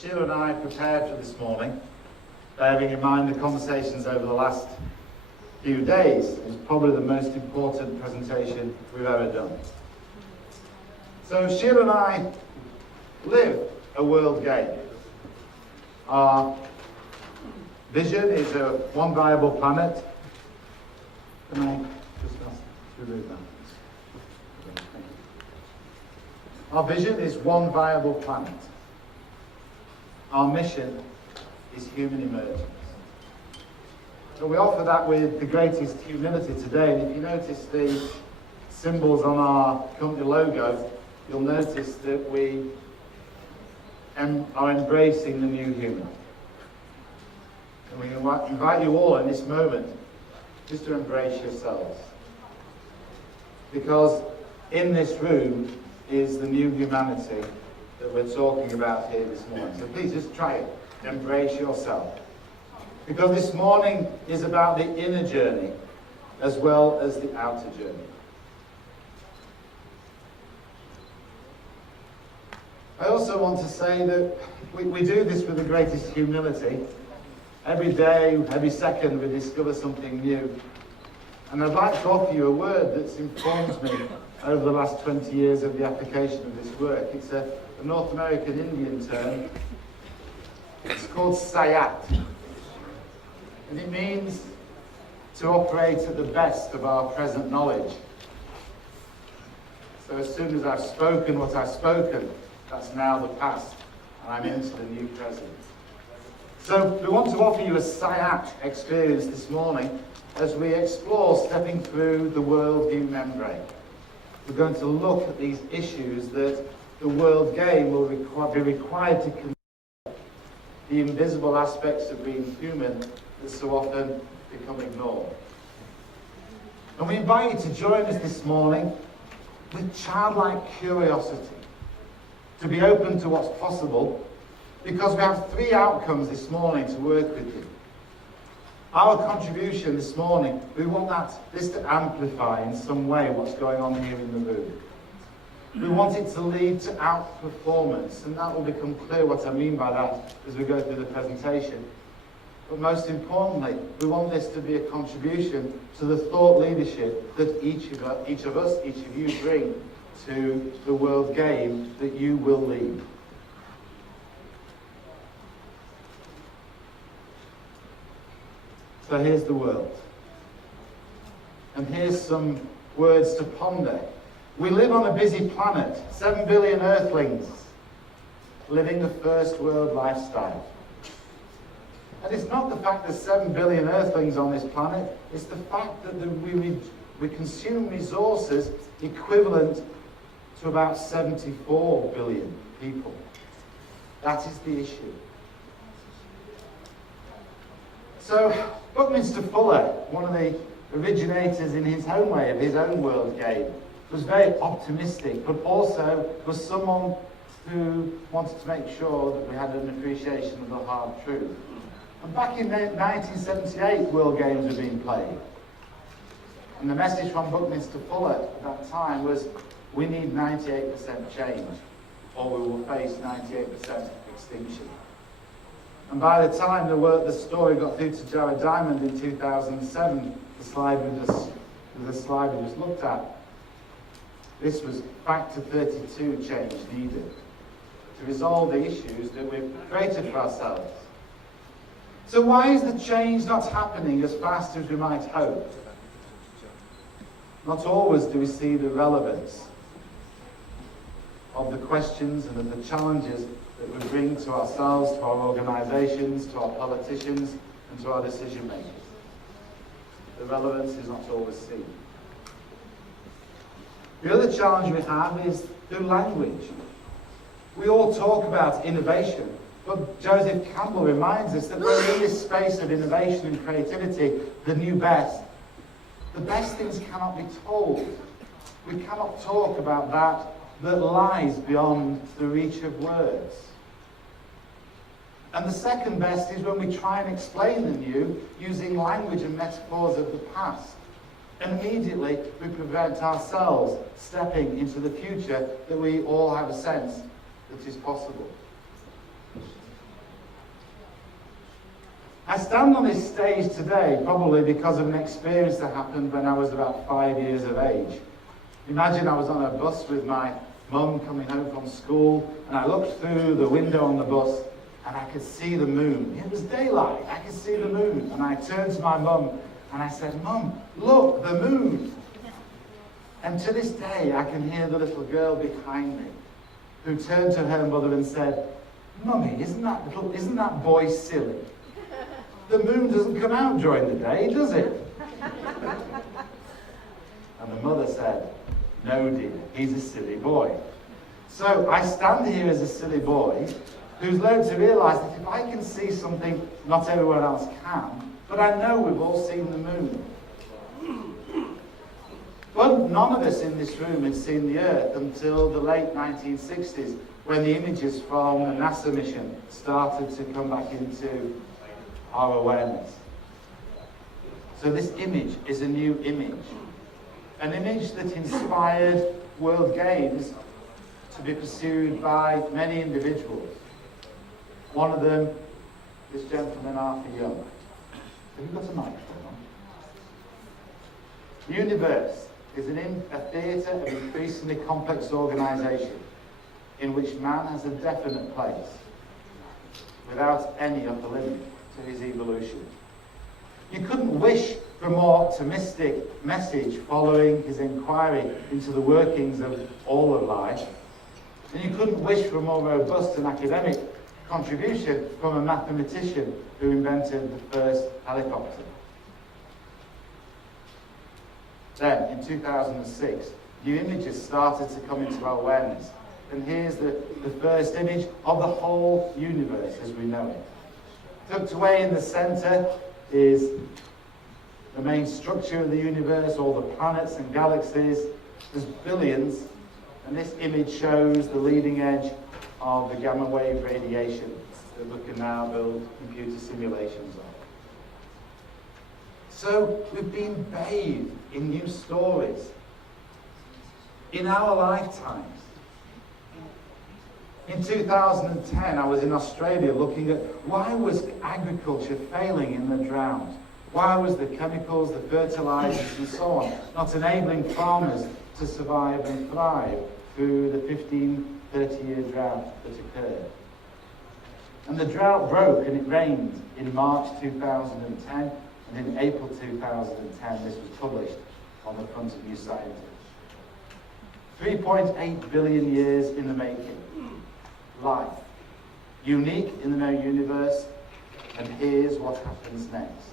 Sheila and I prepared for this morning, bearing in mind the conversations over the last few days. It's probably the most important presentation we've ever done. So Sheila and I live a world game. Our vision is a one viable planet. Can I just ask to remove that? Our vision is one viable planet. Our mission is human emergence. So we offer that with the greatest humility today. And if you notice the symbols on our company logo, you'll notice that we are embracing the new human. And we invite you all in this moment just to embrace yourselves. Because in this room is the new humanity that we're talking about here this morning. So please just try it. Embrace yourself. Because this morning is about the inner journey as well as the outer journey. I also want to say that we do this with the greatest humility. Every day, every second, we discover something new. And I'd like to offer you a word that's informed me over the last 20 years of the application of this work. It's a North American Indian term. It's called sayat. And it means to operate at the best of our present knowledge. So as soon as I've spoken what I've spoken, that's now the past, and I'm into the new present. So we want to offer you a sayat experience this morning as we explore stepping through the worldview membrane. We're going to look at these issues that the world game will be required to consider, the invisible aspects of being human that so often become ignored. And we invite you to join us this morning with childlike curiosity, to be open to what's possible, because we have three outcomes this morning to work with you. Our contribution this morning, we want this to amplify in some way what's going on here in the room. We want it to lead to outperformance, and that will become clear what I mean by that as we go through the presentation. But most importantly, we want this to be a contribution to the thought leadership that each of you bring to the world game that you will lead. So here's the world. And here's some words to ponder. We live on a busy planet, 7 billion earthlings, living the first world lifestyle. And it's not the fact there's 7 billion earthlings on this planet, it's the fact that we consume resources equivalent to about 74 billion people. That is the issue. So, Buckminster Fuller, one of the originators in his own way of his own world game, was very optimistic, but also was someone who wanted to make sure that we had an appreciation of the hard truth. And back in 1978, world games were being played. And the message from Buckminster Fuller at that time was, we need 98% change, or we will face 98% extinction. And by the time the story got through to Jared Diamond in 2007, the slide we just looked at, this was factor 32 change needed to resolve the issues that we've created for ourselves. So why is the change not happening as fast as we might hope? Not always do we see the relevance of the questions and of the challenges that we bring to ourselves, to our organisations, to our politicians, and to our decision makers. The relevance is not always seen. The other challenge we have is through language. We all talk about innovation, but Joseph Campbell reminds us that we're in this space of innovation and creativity, the new best. The best things cannot be told. We cannot talk about that lies beyond the reach of words. And the second best is when we try and explain the new using language and metaphors of the past. And immediately we prevent ourselves stepping into the future that we all have a sense that is possible. I stand on this stage today probably because of an experience that happened when I was about 5 years of age. Imagine I was on a bus with my mum coming home from school, and I looked through the window on the bus and I could see the moon. It was daylight, I could see the moon. And I turned to my mum and I said, "Mum, look, the moon." And to this day, I can hear the little girl behind me who turned to her mother and said, "Mummy, isn't that boy silly? The moon doesn't come out during the day, does it?" And the mother said, "No, dear, he's a silly boy." So I stand here as a silly boy who's learned to realise that if I can see something not everyone else can, but I know we've all seen the moon. But none of us in this room had seen the Earth until the late 1960s, when the images from the NASA mission started to come back into our awareness. So this image is a new image. An image that inspired world games to be pursued by many individuals. One of them, this gentleman, Arthur Young. Have you got a microphone on? The universe is a theatre of increasingly complex organisation in which man has a definite place without any upper limit to his evolution. You couldn't wish for a more optimistic message following his inquiry into the workings of all of life, and you couldn't wish for a more robust and academic contribution from a mathematician who invented the first helicopter. Then, in 2006, new images started to come into our awareness. And here's the first image of the whole universe as we know it. Tucked away in the centre is the main structure of the universe, all the planets and galaxies. There's billions, and this image shows the leading edge of the gamma wave radiation that we can now build computer simulations of. So we've been bathed in new stories in our lifetimes. In 2010, I was in Australia looking at why was agriculture failing in the drought? Why was the chemicals, the fertilizers and so on not enabling farmers to survive and thrive through the 30-year drought that occurred? And the drought broke and it rained in March 2010, and in April 2010 this was published on the front of New Scientist. 3.8 billion years in the making. Life. Unique in the known universe, and here's what happens next.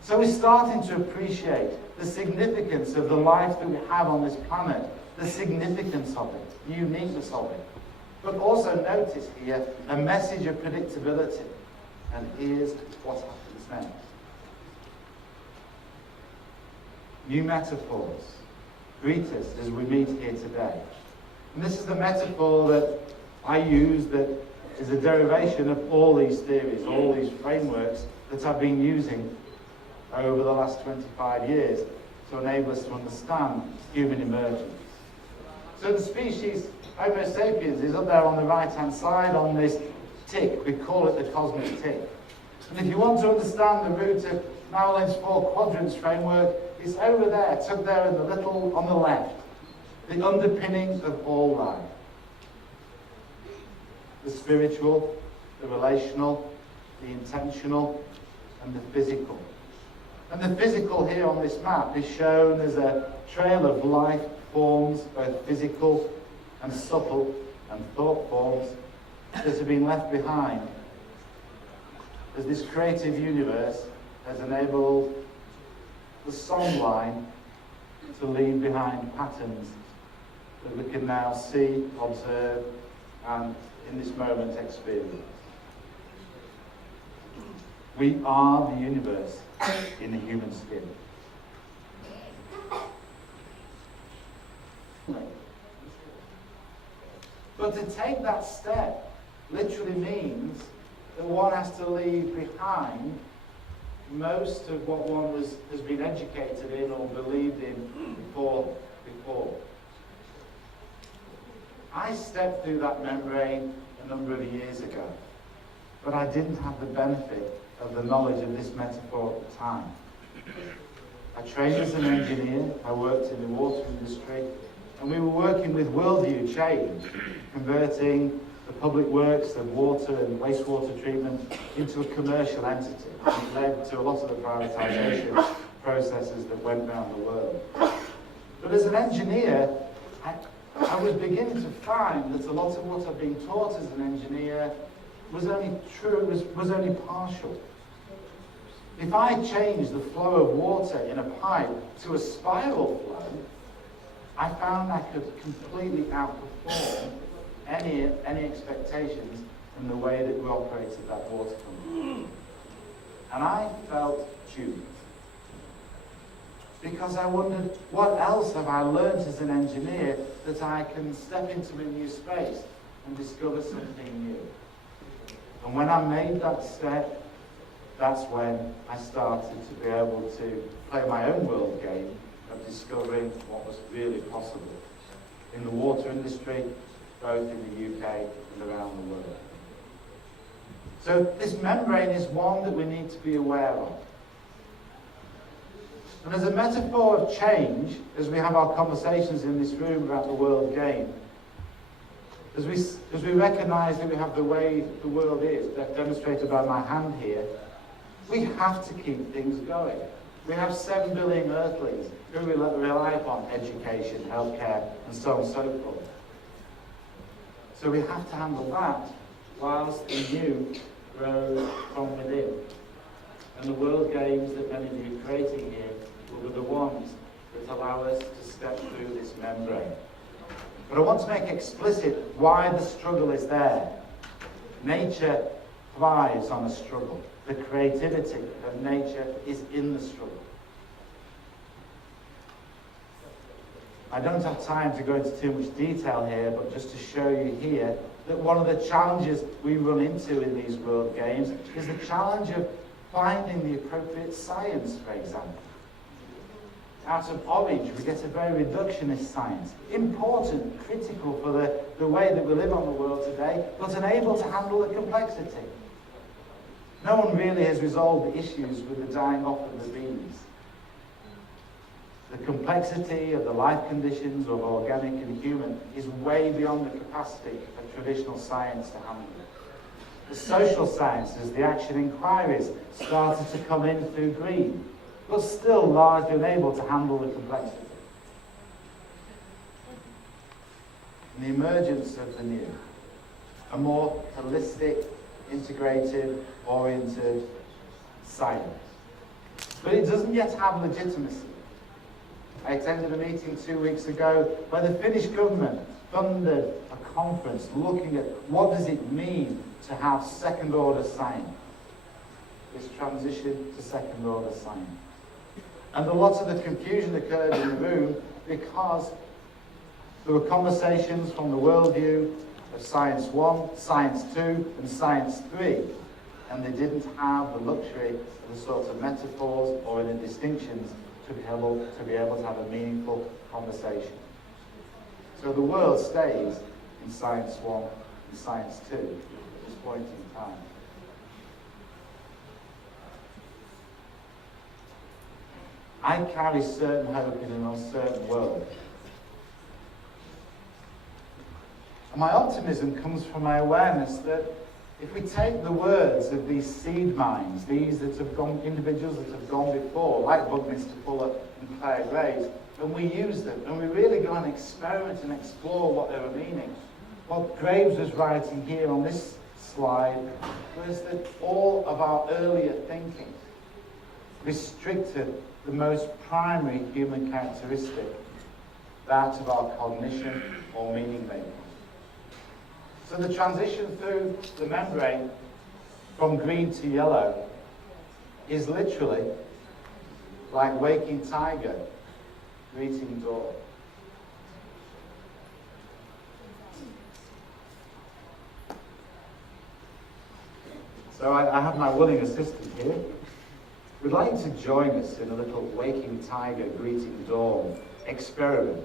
So we're starting to appreciate the significance of the life that we have on this planet, the significance of it, the uniqueness of it. But also notice here a message of predictability. And here's what happens next. New metaphors greet us as we meet here today. And this is the metaphor that I use that is a derivation of all these theories, all these frameworks that I've been using over the last 25 years to enable us to understand human emergence. So the species Homo sapiens is up there on the right-hand side on this tick. We call it the cosmic tick. And if you want to understand the root of Marilyn's 4 quadrants framework, it's over there, tucked there in the little on the left. The underpinning of all life. The spiritual, the relational, the intentional, and the physical. And the physical here on this map is shown as a trail of life forms, both physical and subtle and thought forms, that have been left behind as this creative universe has enabled the song line to leave behind patterns that we can now see, observe, and in this moment experience. We are the universe in the human skin. But to take that step literally means that one has to leave behind most of what one has been educated in or believed in before. I stepped through that membrane a number of years ago, but I didn't have the benefit of the knowledge of this metaphor at the time. I trained as an engineer, I worked in the water industry, and we were working with worldview change, converting the public works of water and wastewater treatment into a commercial entity. It led to a lot of the privatisation processes that went around the world. But as an engineer, I was beginning to find that a lot of what I've been taught as an engineer was only true, was only partial. If I changed the flow of water in a pipe to a spiral flow, I found I could completely outperform any expectations in the way that we operated that water company. And I felt duped. Because I wondered, what else have I learned as an engineer that I can step into a new space and discover something new? And when I made that step, that's when I started to be able to play my own world game of discovering what was really possible in the water industry, both in the UK and around the world. So this membrane is one that we need to be aware of. And as a metaphor of change, as we have our conversations in this room about the world game, as we recognise that we have the way the world is, demonstrated by my hand here, we have to keep things going. We have 7 billion Earthlings who rely upon education, healthcare, and so on and so forth. So we have to handle that whilst the new grows from within. And the world games that many of you are creating here will be the ones that allow us to step through this membrane. But I want to make explicit why the struggle is there. Nature thrives on a struggle. The creativity of nature is in the struggle. I don't have time to go into too much detail here, but just to show you here that one of the challenges we run into in these world games is the challenge of finding the appropriate science, for example. Out of orange, we get a very reductionist science. Important, critical for the way that we live on the world today, but unable to handle the complexity. No one really has resolved the issues with the dying off of the bees. The complexity of the life conditions of organic and human is way beyond the capacity of traditional science to handle. The social sciences, the action inquiries, started to come in through green, but still largely unable to handle the complexity. And the emergence of the new, a more holistic, integrated, oriented science. But it doesn't yet have legitimacy. I attended a meeting 2 weeks ago where the Finnish government funded a conference looking at what does it mean to have second-order science, this transition to second-order science. And a lot of the confusion occurred in the room because there were conversations from the worldview of Science 1, Science 2, and Science 3, and they didn't have the luxury of the sorts of metaphors or any distinctions to be able to have a meaningful conversation. So the world stays in Science 1 and Science 2 at this point in time. I carry certain hope in an uncertain world. And my optimism comes from my awareness that if we take the words of these seed minds, these that have gone, individuals that have gone before, like Buckminster Fuller and Claire Graves, and we use them, and we really go and experiment and explore what they were meaning. What Graves was writing here on this slide was that all of our earlier thinking restricted the most primary human characteristic, that of our cognition or meaning making. So the transition through the membrane from green to yellow is literally like waking tiger greeting dawn. So I have my willing assistant here. We'd like to join us in a little waking tiger greeting dawn experiment.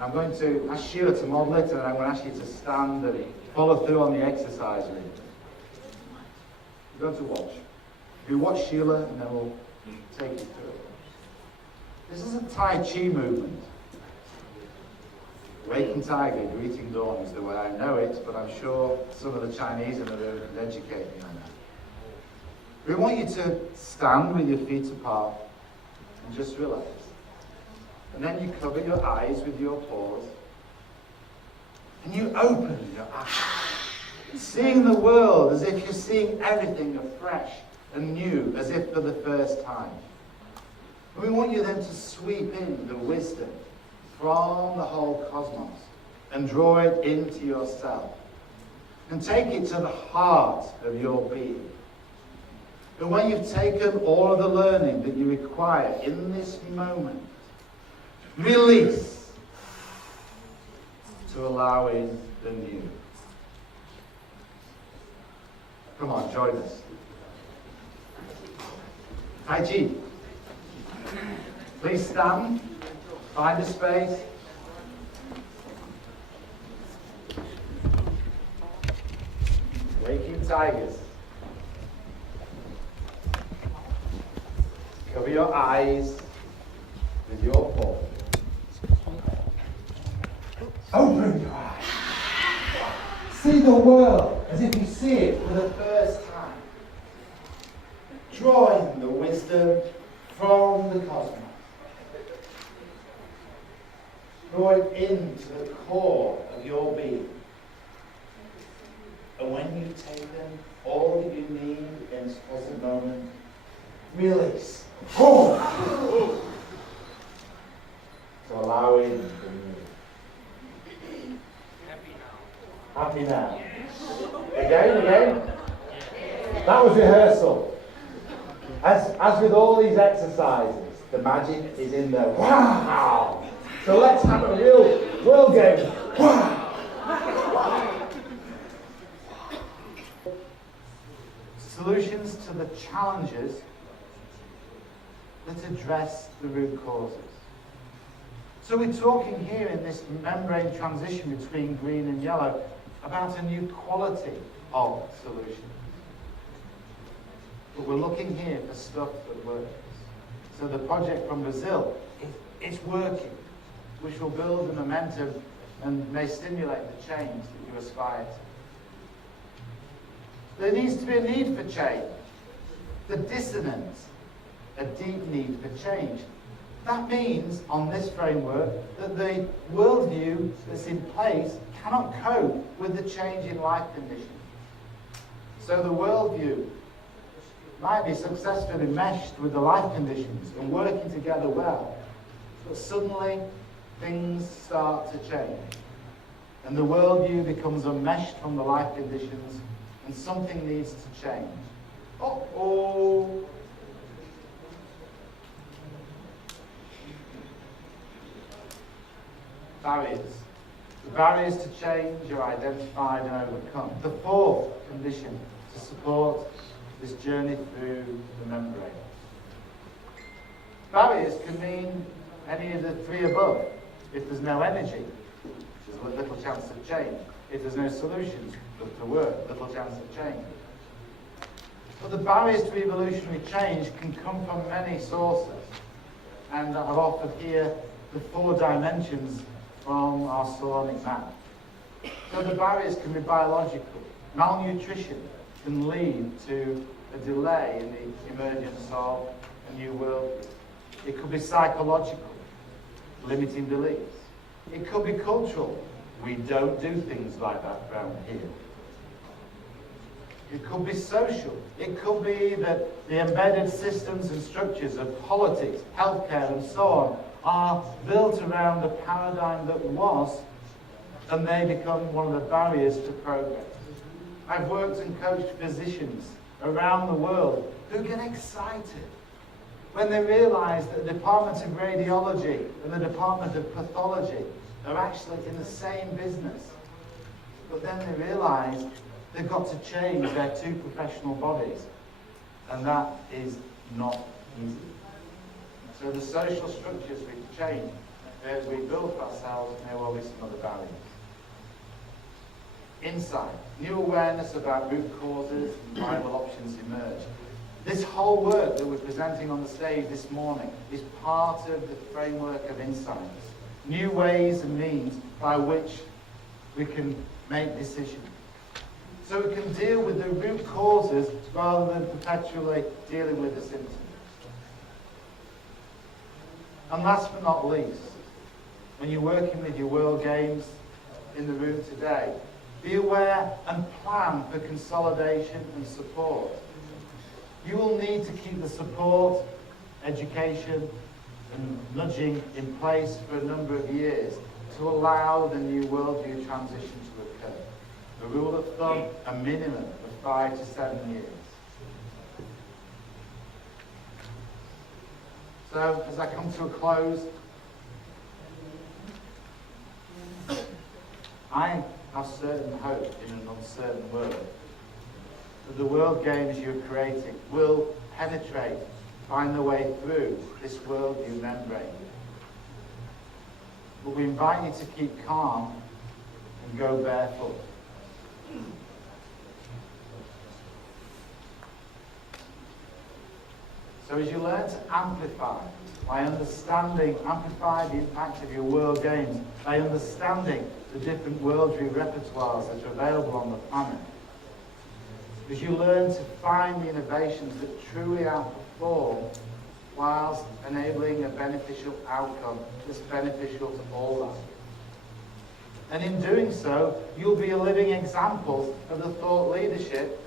I'm going to ask Sheila to model it, and I'm going to ask you to stand and follow through on the exercise with me. We're going to watch. We watch Sheila and then we'll take you through it. This is a Tai Chi movement. Waking Tiger, Greeting Dawn is the way I know it, but I'm sure some of the Chinese in the room can educate me on that. We want you to stand with your feet apart and just relax. And then you cover your eyes with your paws and you open your eyes, seeing the world as if you're seeing everything afresh and new, as if for the first time. And we want you then to sweep in the wisdom from the whole cosmos and draw it into yourself and take it to the heart of your being. And when you've taken all of the learning that you require in this moment, release to allow in the new. Come on, join us. Tai Chi. Please stand. Find a space. Waking Tigers. Cover your eyes with your paw. Open your eyes. See the world as if you see it for the first time. Drawing the wisdom from the cosmos. Draw it into the core of your being. And when you've taken all that you need in this present moment, release. To allow in the new. Happy now. Again. That was rehearsal. As with all these exercises, the magic is in there. Wow! So let's have a real world game. Wow! Solutions to the challenges that address the root causes. So we're talking here in this membrane transition between green and yellow about a new quality of solutions. But we're looking here for stuff that works. So the project from Brazil, it's working, which will build the momentum and may stimulate the change that you aspire to. There needs to be a need for change. The dissonance, a deep need for change. That means, on this framework, that the worldview that's in place cannot cope with the change in life conditions. So the worldview might be successfully meshed with the life conditions and working together well, but suddenly things start to change. And the worldview becomes enmeshed from the life conditions and something needs to change. Uh-oh! Barriers. The barriers to change are identified and overcome. The fourth condition to support this journey through the membrane. Barriers can mean any of the three above. If there's no energy, there's little chance of change. If there's no solutions to work, little chance of change. But the barriers to evolutionary change can come from many sources. And I've offered here the 4 dimensions from our Solonic map. So the barriers can be biological. Malnutrition can lead to a delay in the emergence of a new world. It could be psychological, limiting beliefs. It could be cultural. We don't do things like that around here. It could be social. It could be that the embedded systems and structures of politics, healthcare, and so on are built around the paradigm that was, and they become one of the barriers to progress. I've worked and coached physicians around the world who get excited when they realize that the Department of Radiology and the Department of Pathology are actually in the same business. But then they realize they've got to change their 2 professional bodies, and that is not easy. So the social structures we change, as we build for ourselves, may well be some other barriers. insight, new awareness about root causes and viable options emerge. This whole work that we're presenting on the stage this morning is part of the framework of insights, new ways and means by which we can make decisions. So we can deal with the root causes rather than perpetually dealing with the symptoms. And last but not least, when you're working with your world games in the room today, be aware and plan for consolidation and support. You will need to keep the support, education, and nudging in place for a number of years to allow the new worldview transition to occur. The rule of thumb, a minimum of 5 to 7 years. So, as I come to a close, I have certain hope in an uncertain world that the world games you're creating will penetrate, find their way through this worldview membrane. But we invite you to keep calm and go barefoot. So as you learn to amplify the impact of your world games by understanding the different worldview repertoires that are available on the planet, as you learn to find the innovations that truly outperform whilst enabling a beneficial outcome that's beneficial to all of us. And in doing so, you'll be a living example of the thought leadership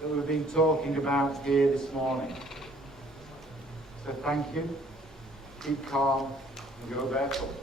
that we've been talking about here this morning. So thank you, keep calm, and go barefoot.